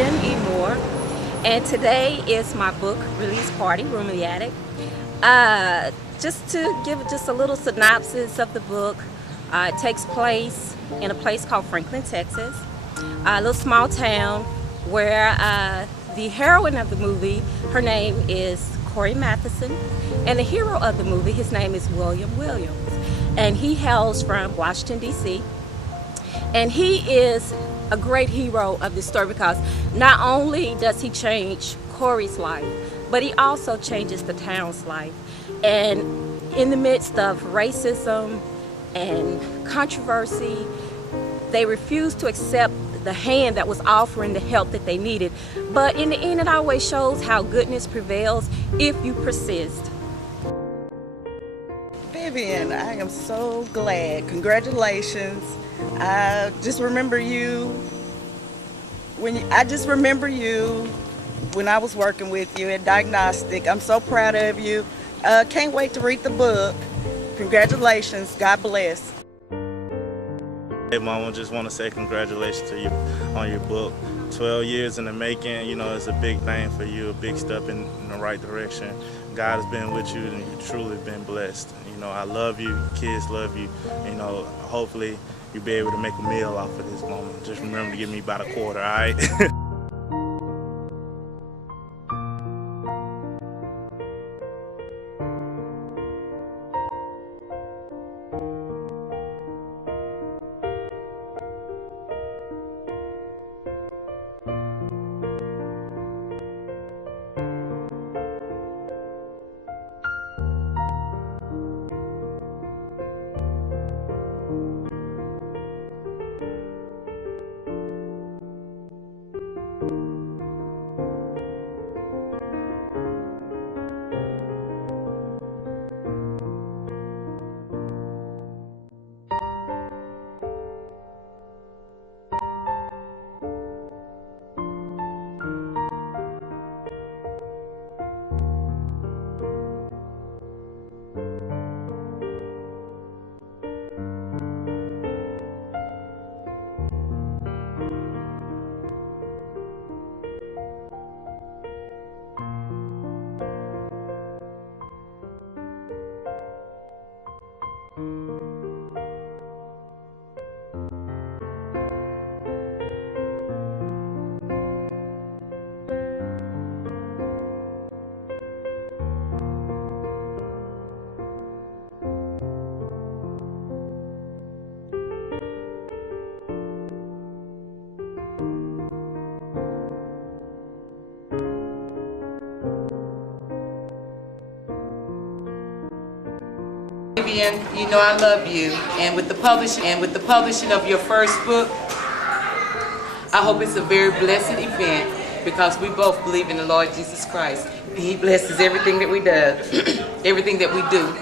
Vivian E. Moore, and today is my book release party, Room in the Attic. Just to give just a little synopsis of the book, it takes place in a place called Franklin, Texas, a little small town where the heroine of the movie, her name is Corey Matheson, and the hero of the movie, his name is William Williams, and he hails from Washington, D.C., and he is a great hero of this story because not only does he change Corey's life, but he also changes the town's life. And in the midst of racism and controversy, they refused to accept the hand that was offering the help that they needed. But in the end, it always shows how goodness prevails if you persist. Vivian, I am so glad. Congratulations. I just remember you when I was working with you at Diagnostic. I'm so proud of you. Can't wait to read the book. Congratulations. God bless. Hey Mama, just want to say congratulations to you on your book. 12 years in the making, you know, it's a big thing for you, a big step in the right direction. God has been with you and you've truly been blessed. You know, I love you, kids love you. You know, hopefully you'll be able to make a meal off of this moment. Just remember to give me about a quarter, all right? Vivian, you know I love you, and with the publishing of your first book, I hope it's a very blessed event because we both believe in the Lord Jesus Christ. He blesses everything that we do, everything that we do.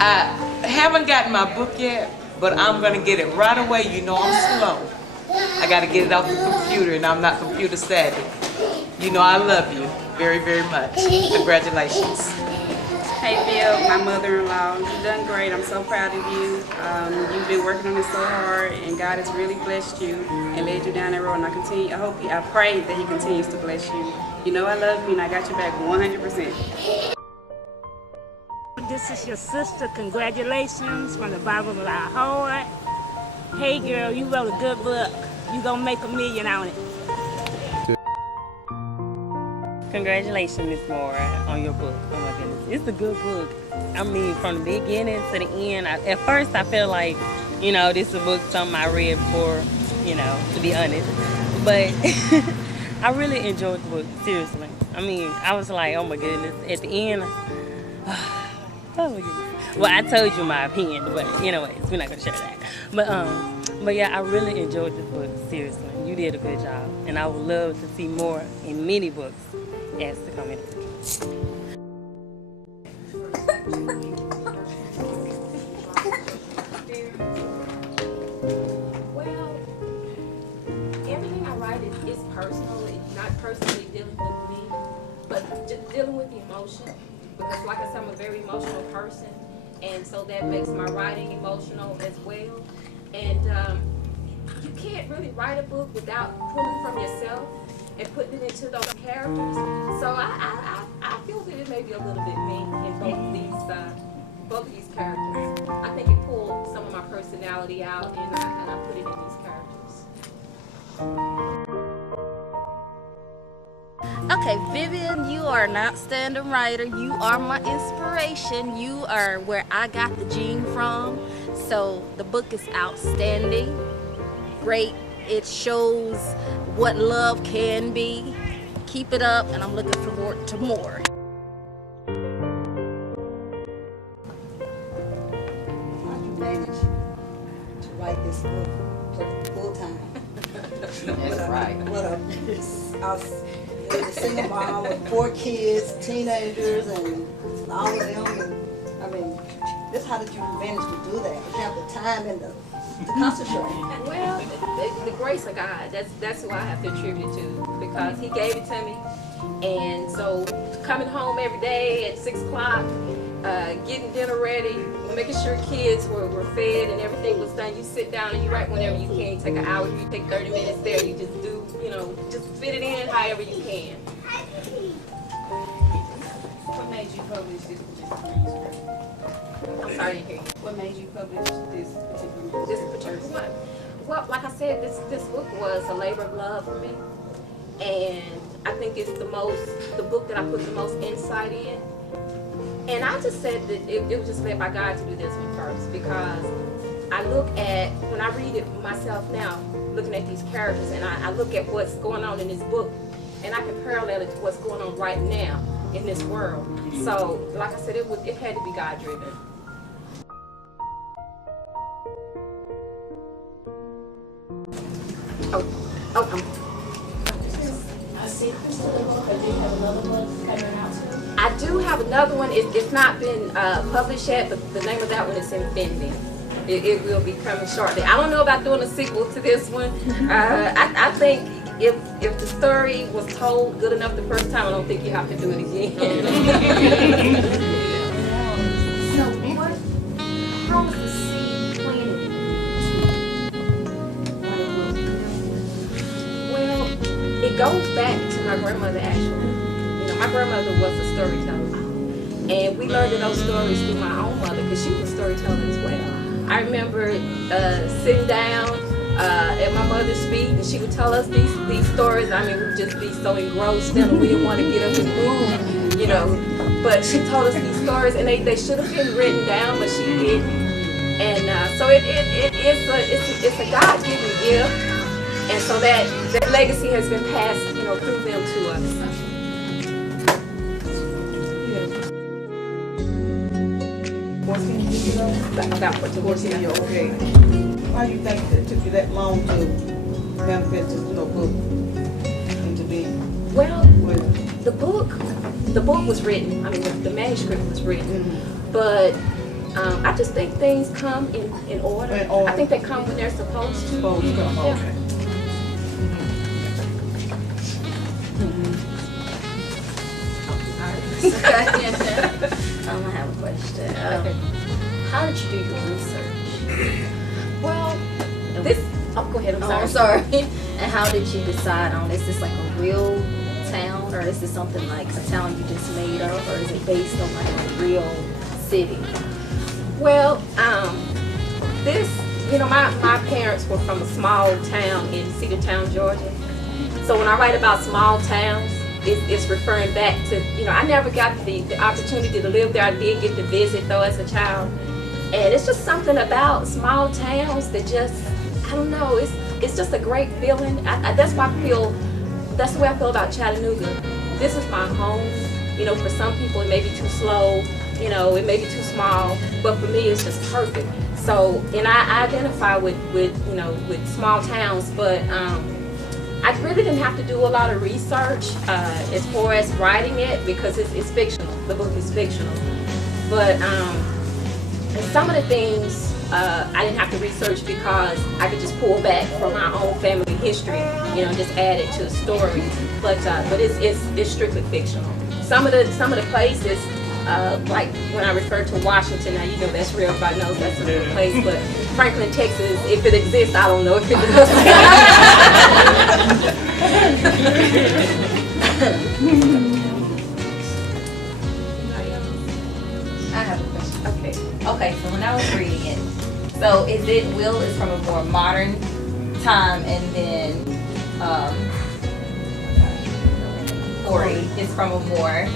I haven't gotten my book yet, but I'm gonna get it right away. You know I'm slow. I gotta get it off the computer, and I'm not computer savvy. You know I love you very, very much. Congratulations. Hey Phil, my mother-in-law, you've done great. I'm so proud of you. You've been working on this so hard, and God has really blessed you and led you down that road. And I pray that He continues to bless you. You know I love you, and I got your back 100%. This is your sister. Congratulations from the bottom of our heart. Hey girl, you wrote a good book. You gonna make $1 million on it. Congratulations, Miss Moore, on your book. Oh my goodness, it's a good book. I mean, from the beginning to the end. At first, I felt like, you know, this is a book something I read before, you know, to be honest. But I really enjoyed the book, seriously. I mean, I was like, oh my goodness. At the end, oh my goodness. Well, I told you my opinion, but anyways, we're not gonna share that. But yeah, I really enjoyed the book, seriously. You did a good job, and I would love to see more in many books as to come in. Well, everything I write is personal. It's not personally dealing with me, but just dealing with the emotion. Because like I said, I'm a very emotional person, and so that makes my writing emotional as well. And you can't really write a book without pulling from yourself. and putting it into those characters. So I feel that it may be a little bit me in both of these characters. I think it pulled some of my personality out, and I put it in these characters. Okay, Vivian, you are an outstanding writer. You are my inspiration. You are where I got the gene from. So the book is outstanding, great. It shows what love can be. Keep it up, and I'm looking forward to more. How you manage to write this book full time? That's right. What a single mom with 4 kids, teenagers, and all of them. And, I mean, how did you manage to do that? You have the time and to concentrate. Well, the grace of God, that's who I have to attribute it to, because he gave it to me. And so coming home every day at 6 o'clock, getting dinner ready, making sure kids were fed and everything was done. You sit down and you write whenever you can. You take an hour, you take 30 minutes there, you just do, just fit it in however you can. What made you publish this particular manuscript? I'm sorry to hear you. What made you publish this particular This manuscript? particular one. Well, like I said, this book was a labor of love for me. And I think it's the book that I put the most insight in. And I just said that it was just led by God to do this one first, because I look at, when I read it myself now, looking at these characters, and I look at what's going on in this book, and I can parallel it to what's going on right now in this world. So, like I said, it had to be God-driven. I do have another one. It's not been published yet, but the name of that one is Infinity. It will be coming shortly. I don't know about doing a sequel to this one. I think if the story was told good enough the first time, I don't think you have to do it again. How was the seed planted? Well, it goes back to my grandmother, actually. My grandmother was a storyteller, and we learned of those stories through my own mother, because she was a storyteller as well. I remember sitting down at my mother's feet, and she would tell us these stories. I mean, we'd just be so engrossed in them, we didn't want to get up and move, But she told us these stories, and they should have been written down, but she didn't. And so it's a God-given gift, and so that legacy has been passed, through them to us. About 14 years. Okay. Why do you think it took you that long to manifest this book into being? Well, the book was written. I mean, the manuscript was written, but I just think things come in order. I think they come when they're supposed to. Okay. I have a question. How did you do your research? Well, go ahead. I'm sorry. And how did you decide on, is this like a real town, or is this something like a town you just made up, or is it based on like a real city? Well, my parents were from a small town in Cedartown, Georgia. So when I write about small towns, it's referring back to, I never got the opportunity to live there. I did get to visit though as a child. And it's just something about small towns that just, I don't know, it's just a great feeling. That's the way I feel about Chattanooga. This is my home. For some people it may be too slow, it may be too small, but for me it's just perfect. So, and I identify with small towns, but I really didn't have to do a lot of research as far as writing it, because it's fictional. The book is fictional. But some of the things I didn't have to research, because I could just pull back from my own family history, just add it to the story. But it's strictly fictional. Some of the places like when I refer to Washington, now you know that's real, everybody knows that's a real place, but Franklin, Texas, if it exists, I don't know if it does. I have a question. Okay, so when I was reading it, so Will is from a more modern time, and then Corey is from a more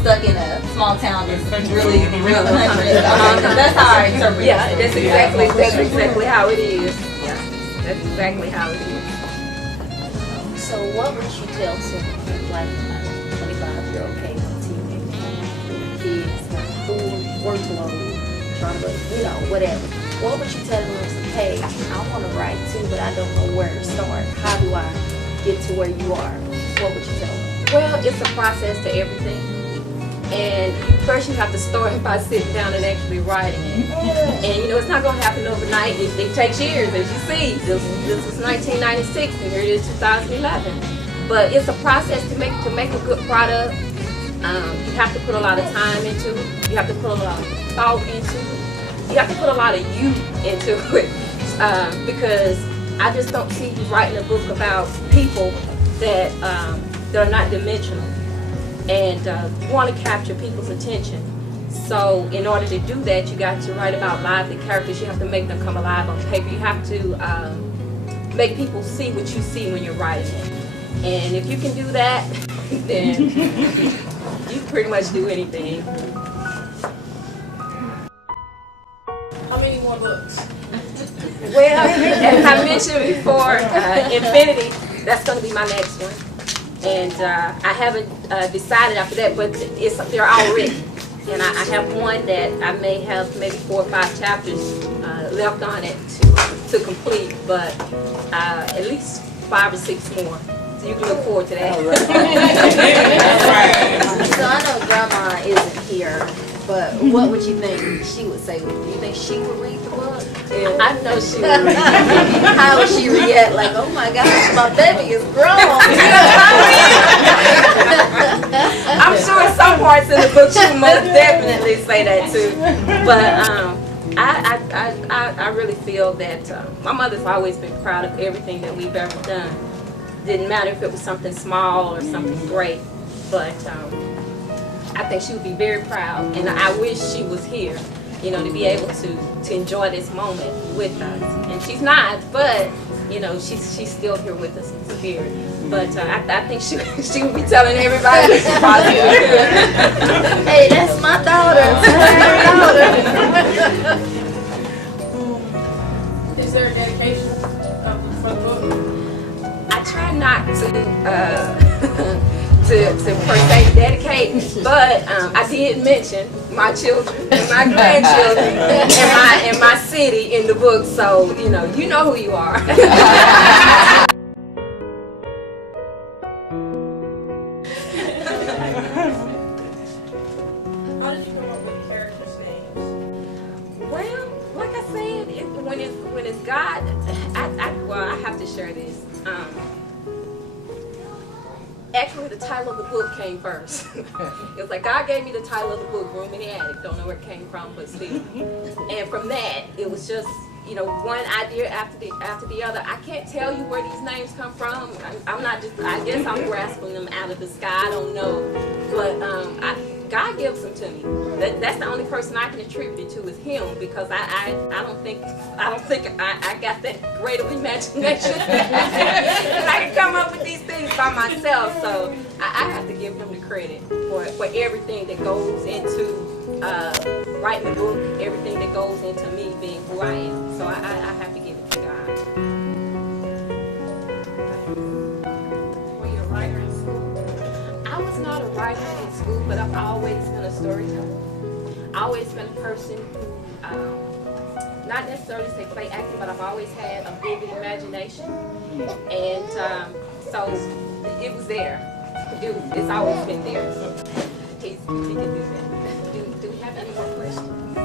stuck in a small town that's really real country. That's how I interpret it. Yeah, that's exactly how it is. Yeah, that's exactly how it is. So what would you tell someone like a 25-year-old teenager, kids, food, workload, trying to, whatever. What would you tell them? Hey, I want to write too, but I don't know where to start. How do I get to where you are? What would you tell them? Well, it's a process to everything. And first you have to start by sitting down and actually writing it. And it's not going to happen overnight. It takes years, as you see. This was 1996 and here it is 2011. But it's a process to make a good product. You have to put a lot of time into it. You have to put a lot of thought into it. You have to put a lot of you into it. Because I just don't see you writing a book about people that are not dimensional. And you want to capture people's attention. So in order to do that, you got to write about lively characters. You have to make them come alive on paper. You have to make people see what you see when you're writing it. And if you can do that, then you can pretty much do anything. How many more books? Well, as I mentioned before, Infinity, that's going to be my next one. And I haven't decided after that, but they're all written. And I have one that I may have maybe 4 or 5 chapters left on it to complete, but at least 5 or 6 more. So you can look forward to that. So I know Grandma isn't here, but what would you think she would say? Do you think she would read the book? Yeah, I know she would read it. How would she react? Like, oh my gosh, my baby is grown. I'm sure some parts of the book she would most definitely say that too. But I really feel that my mother's always been proud of everything that we've ever done. Didn't matter if it was something small or something great, but I think she would be very proud, and I wish she was here, to be able to enjoy this moment with us. And she's not, but she's still here with us in spirit. But I think she would be telling everybody that she's positive. Hey, that's my daughter. Is there a dedication for the book? I try not to per se dedicate, but I did mention my children and my grandchildren and my city in the book, so you know who you are. How did you come up with the characters' names? Well, like I said, when it's God, I have to share this. Actually, the title of the book came first. It was like God gave me the title of the book, Room in the Attic. Don't know where it came from, but still. And from that, it was just one idea after the other. I can't tell you where these names come from. I'm not just. I guess I'm grasping them out of the sky. I don't know, but God gives them to me. That's the only person I can attribute it to is Him, because I don't think I got that great of imagination. I can come up with these things by myself, so I have to give Him the credit for everything that goes into writing the book, everything that goes into me being who I am. So I have to give it to God. Were you a writer in school? I was not a writer in school, but I've always been a storyteller. I've always been a person who, not necessarily say play acting, but I've always had a vivid imagination. And so it was there. It's always been there. So he can do that. Do we have any more questions?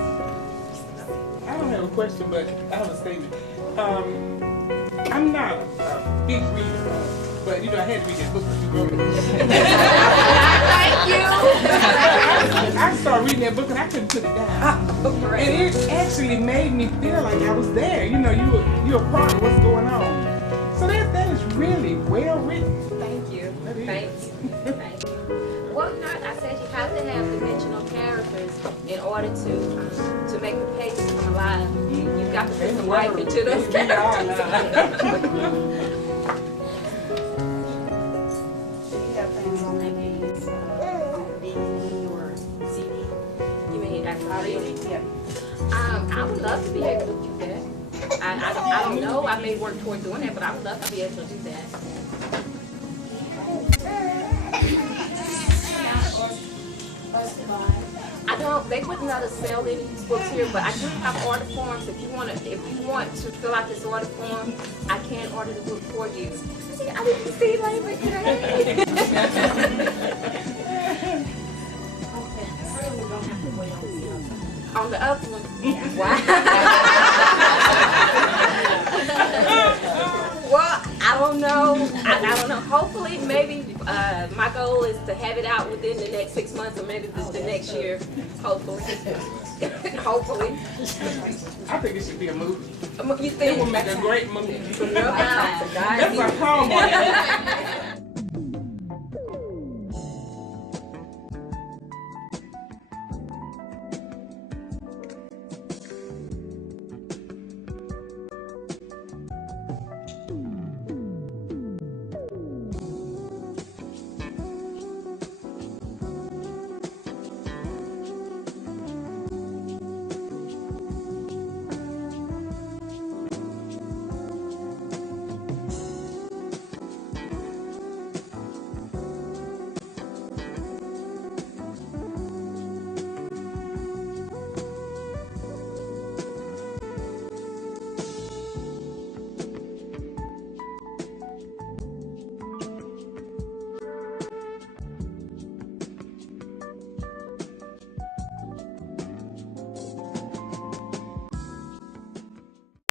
I don't have a question, but I have a statement. I'm not a big reader, but I had to read that book because you wrote it. Thank you. I started reading that book and I couldn't put it down. And it actually made me feel like I was there. You know, you're a part of what's going on. So that is really well written. Thank you. That is. Thank you. Thank you. Well, you know, I said you have to have dimensional characters in order to make the pages come alive. You've got to put some life into those characters. I would love to be able to do that. I don't know. I may work toward doing that, but I would love to be able to do that. I don't. They wouldn't let us sell any of these books here, but I do have order forms. If you want to fill out this order form, I can order the book for you. I didn't see labor today. On the other one. Wow. Well, I don't know. I don't know. Hopefully, maybe my goal is to have it out within the next 6 months, or maybe the next year. Hopefully. Hopefully. I think it should be a movie. You think? It will make a great movie. That's a Hallmark.